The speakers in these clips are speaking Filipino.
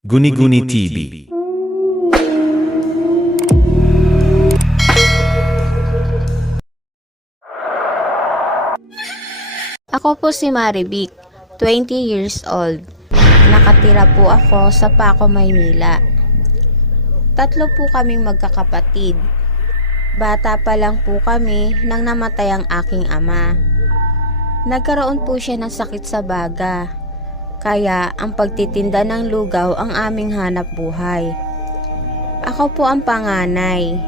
Guni-Guni TV. Ako po si Marivic, 20 years old. Nakatira po ako sa Paco, Maynila. Tatlo po kaming magkakapatid. Bata pa lang po kami nang namatay ang aking ama. Nagkaroon po siya ng sakit sa baga. Kaya ang pagtitinda ng lugaw ang aming hanap buhay. Ako po ang panganay.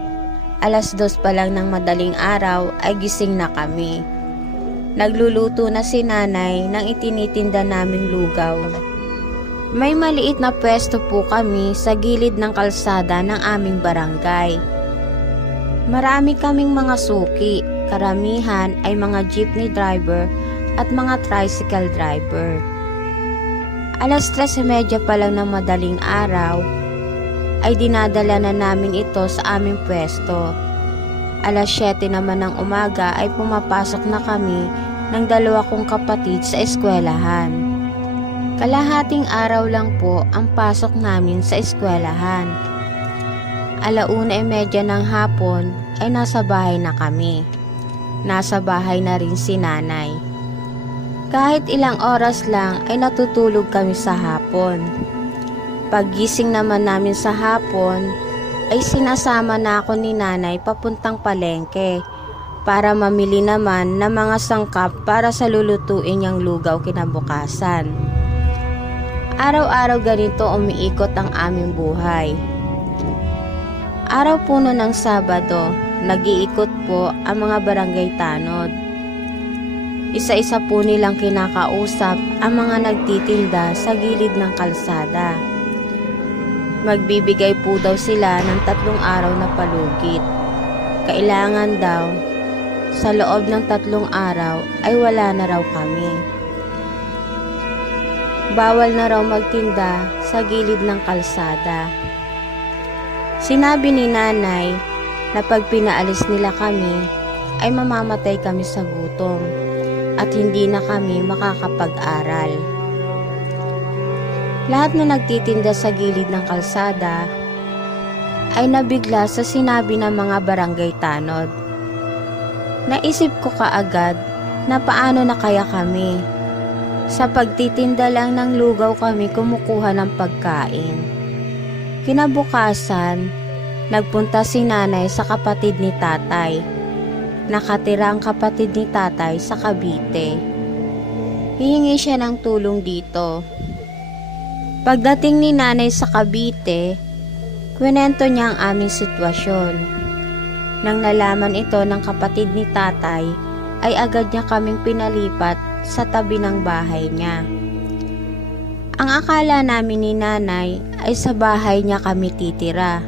Alas dos pa lang ng madaling araw ay gising na kami. Nagluluto na si nanay ng itinitinda naming lugaw. May maliit na pwesto po kami sa gilid ng kalsada ng aming barangay. Marami kaming mga suki, karamihan ay mga jeepney driver at mga tricycle driver. Alas 3.30 pa lang ng madaling araw, ay dinadala na namin ito sa aming pwesto. Alas 7 naman ng umaga ay pumapasok na kami ng dalawa kong kapatid sa eskwelahan. Kalahating araw lang po ang pasok namin sa eskwelahan. Alauna e medya ng hapon ay nasa bahay na kami. Nasa bahay na rin si nanay. Kahit ilang oras lang ay natutulog kami sa hapon. Paggising naman namin sa hapon, ay sinasama na ako ni nanay papuntang palengke para mamili naman ng mga sangkap para sa lulutuin niyang lugaw kinabukasan. Araw-araw ganito umiikot ang aming buhay. Araw nun ng Sabado, nag-iikot po ang mga barangay tanod. Isa-isa po nilang kinakausap ang mga nagtitinda sa gilid ng kalsada. Magbibigay po daw sila ng tatlong araw na palugit. Kailangan daw, sa loob ng tatlong araw ay wala na raw kami. Bawal na raw magtinda sa gilid ng kalsada. Sinabi ni nanay na pag pinaalis nila kami ay mamamatay kami sa gutom at hindi na kami makakapag-aral. Lahat na nagtitinda sa gilid ng kalsada ay nabigla sa sinabi ng mga barangay tanod. Naisip ko kaagad na paano na kaya kami. Sa pagtitinda lang ng lugaw kami kumukuha ng pagkain. Kinabukasan, nagpunta si nanay sa kapatid ni tatay. Nakatira ang kapatid ni tatay sa Cavite. Hihingi siya ng tulong dito. Pagdating ni nanay sa Cavite, kwento niya ang aming sitwasyon. Nang nalaman ito ng kapatid ni tatay, ay agad niya kaming pinalipat sa tabi ng bahay niya. Ang akala namin ni nanay ay sa bahay niya kami titira.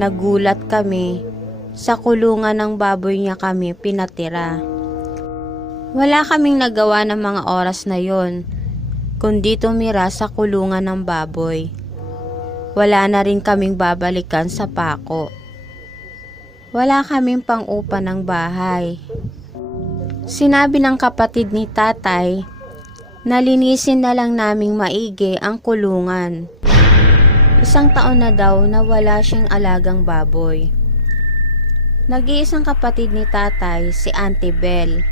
Nagulat kami sa kulungan ng baboy niya kami pinatira. Wala kaming nagawa ng mga oras na yon, kundi tumira sa kulungan ng baboy. Wala na rin kaming babalikan sa pako. Wala kaming pang-upa ng bahay. Sinabi ng kapatid ni tatay, nalinisin na lang naming maigi ang kulungan. Isang taon na daw na wala siyang alagang baboy. Nag-iisang kapatid ni tatay, si Auntie Bell.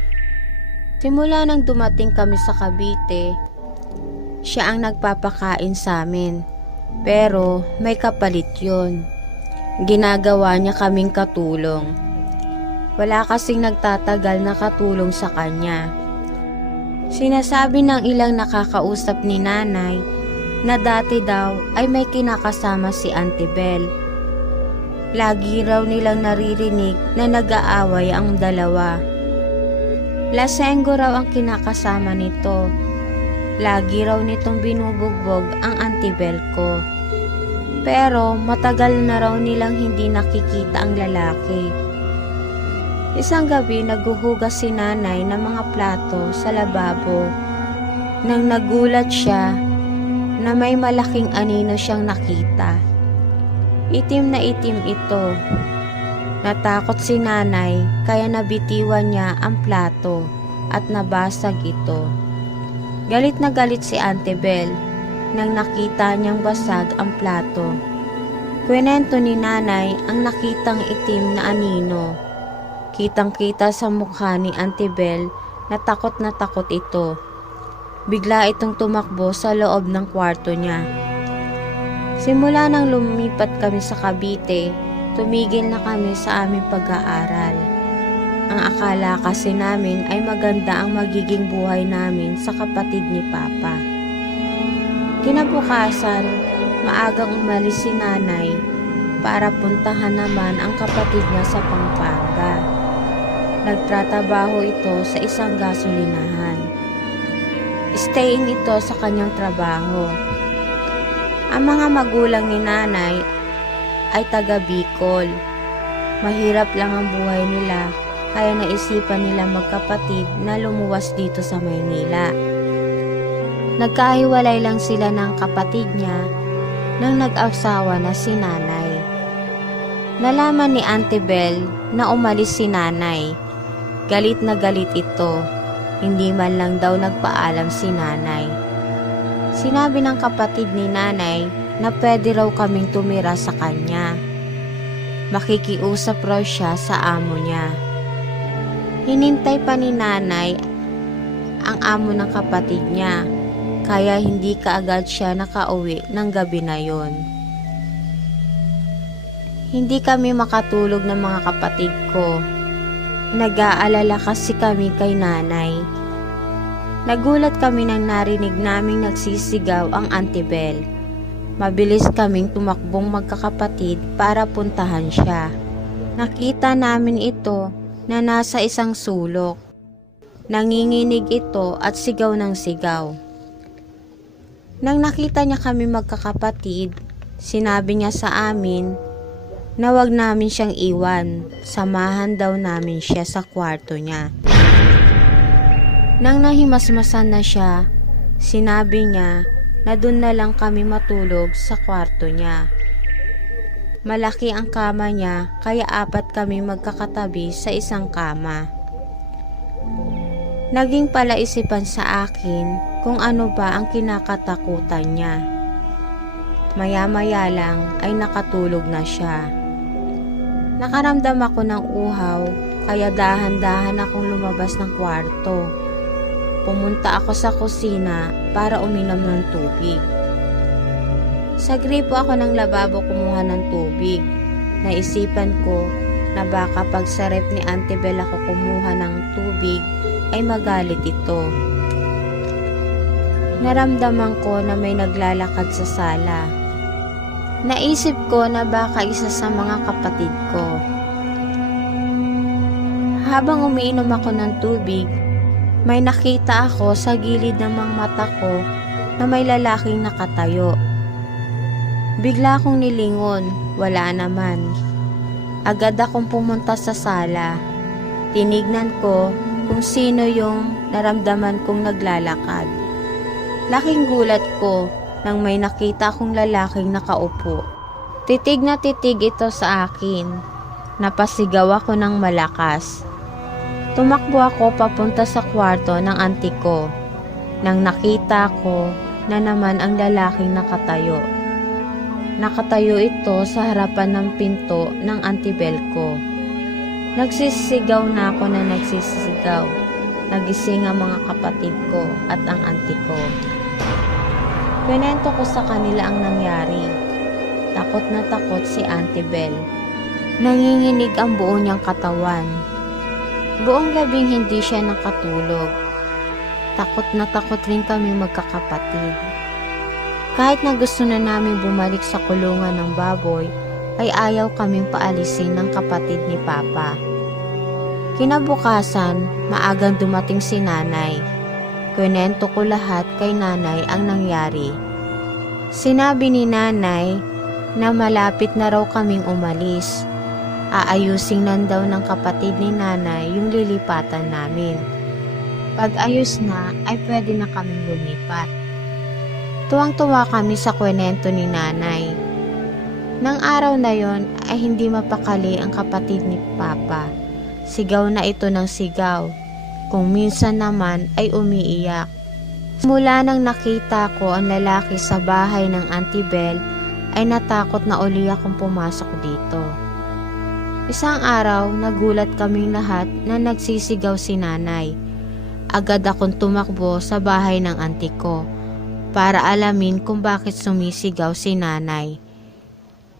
Simula nang dumating kami sa Cavite, siya ang nagpapakain sa amin. Pero may kapalit yon. Ginagawa niya kaming katulong. Wala kasing nagtatagal na katulong sa kanya. Sinasabi ng ilang nakakausap ni nanay na dati daw ay may kinakasama si Auntie Bell. Lagi raw nilang naririnig na nag-aaway ang dalawa. Lasenggo raw ang kinakasama nito. Lagi raw nitong binubugbog ang Auntie Bell ko. Pero matagal na raw nilang hindi nakikita ang lalaki. Isang gabi naguhugas si nanay ng mga plato sa lababo. Nang nagulat siya na may malaking anino siyang nakita. Itim na itim ito. Natakot si nanay kaya nabitiwan niya ang plato at nabasag ito. Galit na galit si Auntie Bell nang nakita niyang basag ang plato. Kwenento ni nanay ang nakitang itim na anino. Kitang-kita sa mukha ni Auntie Belle na takot na takot ito. Bigla itong tumakbo sa loob ng kwarto niya. Simula nang lumipat kami sa Cavite, tumigil na kami sa aming pag-aaral. Ang akala kasi namin ay maganda ang magiging buhay namin sa kapatid ni Papa. Kinabukasan, maagang umalis si nanay para puntahan naman ang kapatid niya sa Pampanga. Nagtratrabaho ito sa isang gasolinahan. Staying ito sa kanyang trabaho. Ang mga magulang ni nanay ay taga Bicol. Mahirap lang ang buhay nila kaya naisipan nila magkapatid na lumuwas dito sa Maynila. Nagkahiwalay lang sila ng kapatid niya nang nag-asawa na si nanay. Nalaman ni Auntie Belle na umalis si nanay. Galit na galit ito. Hindi man lang daw nagpaalam si nanay. Sinabi ng kapatid ni nanay na pwede raw kaming tumira sa kanya. Makikiusap raw siya sa amo niya. Hinintay pa ni nanay ang amo ng kapatid niya, kaya hindi kaagad siya nakauwi ng gabi na yon. Hindi kami makatulog ng mga kapatid ko. Nag-aalala kasi kami kay nanay. Nagulat kami nang narinig naming nagsisigaw ang antibel. Mabilis kaming tumakbong magkakapatid para puntahan siya. Nakita namin ito na nasa isang sulok. Nanginginig ito at sigaw ng sigaw. Nang nakita niya kami magkakapatid, sinabi niya sa amin na wag namin siyang iwan. Samahan daw namin siya sa kwarto niya. Nang nahimasmasan na siya, sinabi niya na doon na lang kami matulog sa kwarto niya. Malaki ang kama niya kaya apat kami magkakatabi sa isang kama. Naging palaisipan sa akin kung ano ba ang kinakatakutan niya. Maya-maya lang ay nakatulog na siya. Nakaramdam ako ng uhaw kaya dahan-dahan akong lumabas ng kwarto. Pumunta ako sa kusina para uminom ng tubig. Sa gripo ako ng lababo kumuha ng tubig. Naisipan ko na baka pag sa rep ni Auntie Bella ko kumuha ng tubig ay magalit ito. Naramdaman ko na may naglalakad sa sala. Naisip ko na baka isa sa mga kapatid ko. Habang umiinom ako ng tubig, may nakita ako sa gilid ng mga mata ko na may lalaking nakatayo. Bigla akong nilingon, wala naman. Agad akong pumunta sa sala. Tinignan ko kung sino yung naramdaman kong naglalakad. Laking gulat ko nang may nakita akong lalaking nakaupo. Titig na titig ito sa akin. Napasigaw ako ng malakas. Tumakbo ako papunta sa kwarto ng auntie ko. Nang nakita ko na naman ang lalaking nakatayo. Nakatayo ito sa harapan ng pinto ng antibel ko. Nagsisigaw na ako na nagsisigaw. Nagising ang mga kapatid ko at ang auntie ko. Kwento ko sa kanila ang nangyari. Takot na takot si Auntie Belle. Nanginginig ang buo niyang katawan. Buong gabing hindi siya nakatulog. Takot na takot rin kami magkakapatid. Kahit na gusto na namin bumalik sa kulungan ng baboy, ay ayaw kaming paalisin ng kapatid ni Papa. Kinabukasan, maagang dumating si nanay. Kwento ko lahat kay nanay ang nangyari. Sinabi ni nanay na malapit na raw kaming umalis. Aayusin lang daw ng kapatid ni nanay yung lilipatan namin. Pag ayos na, ay pwede na kaming lumipat. Tuwang-tuwa kami sa kwento ni nanay. Nang araw na yon ay hindi mapakali ang kapatid ni Papa. Sigaw na ito ng sigaw. Kung minsan naman ay umiiyak. Mula nang nakita ko ang lalaki sa bahay ng Auntie Bell, ay natakot na uli akong pumasok dito. Isang araw, nagulat kaming lahat na nagsisigaw si nanay. Agad akong tumakbo sa bahay ng auntie ko para alamin kung bakit sumisigaw si nanay.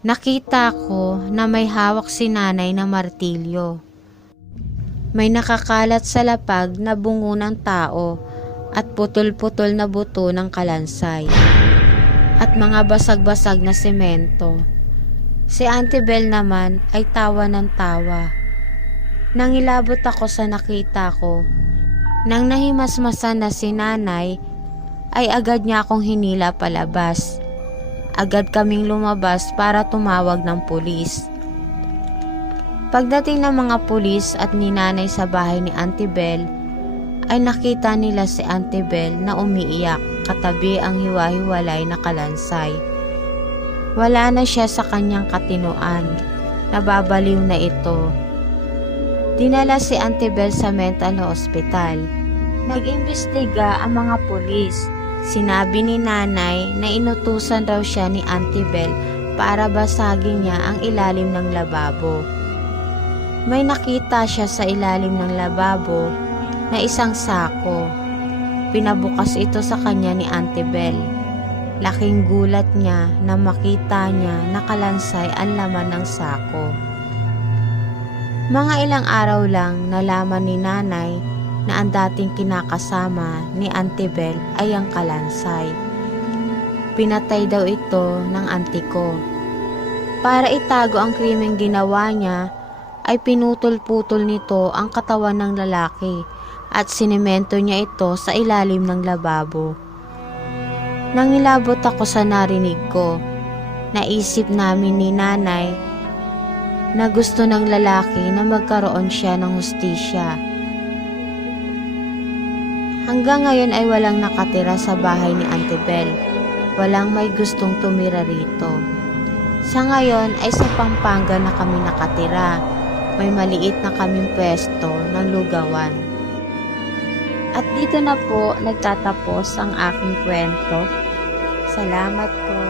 Nakita ko na may hawak si nanay na martilyo. May nakakalat sa lapag na bungo ng tao at putol-putol na buto ng kalansay at mga basag-basag na semento. Si Auntie Bell naman ay tawa ng tawa. Nangilabot ako sa nakita ko. Nang nahimasmasan na si nanay, ay agad niya akong hinila palabas. Agad kaming lumabas para tumawag ng pulis. Pagdating ng mga pulis at ni nanay sa bahay ni Auntie Bell, ay nakita nila si Auntie Bell na umiiyak katabi ang hiwa-hiwalay na kalansay. Wala na siya sa kanyang katinuan. Nababaliw na ito. Dinala si Auntie Bell sa mental hospital. Nag-imbestiga ang mga pulis. Sinabi ni nanay na inutusan raw siya ni Auntie Bell para basagin niya ang ilalim ng lababo. May nakita siya sa ilalim ng lababo na isang sako. Pinabukas ito sa kanya ni Auntie Bell. Laking gulat niya na makita niya nakalansay ang laman ng sako. Mga ilang araw lang nalaman ni nanay na ang dating kinakasama ni Auntie Bell ay ang kalansay. Pinatay daw ito ng auntie ko. Para itago ang krimeng ginawa niya, ay pinutol-putol nito ang katawan ng lalaki at sinemento niya ito sa ilalim ng lababo. Nangilabot ako sa narinig ko. Naisip namin ni nanay na gusto ng lalaki na magkaroon siya ng hustisya. Hanggang ngayon ay walang nakatira sa bahay ni Auntie Bell. Walang may gustong tumira rito. Sa ngayon ay sa Pampanga na kami nakatira. May maliit na kaming pwesto ng lugawan. At dito na po nagtatapos ang aking kwento. Salamat po.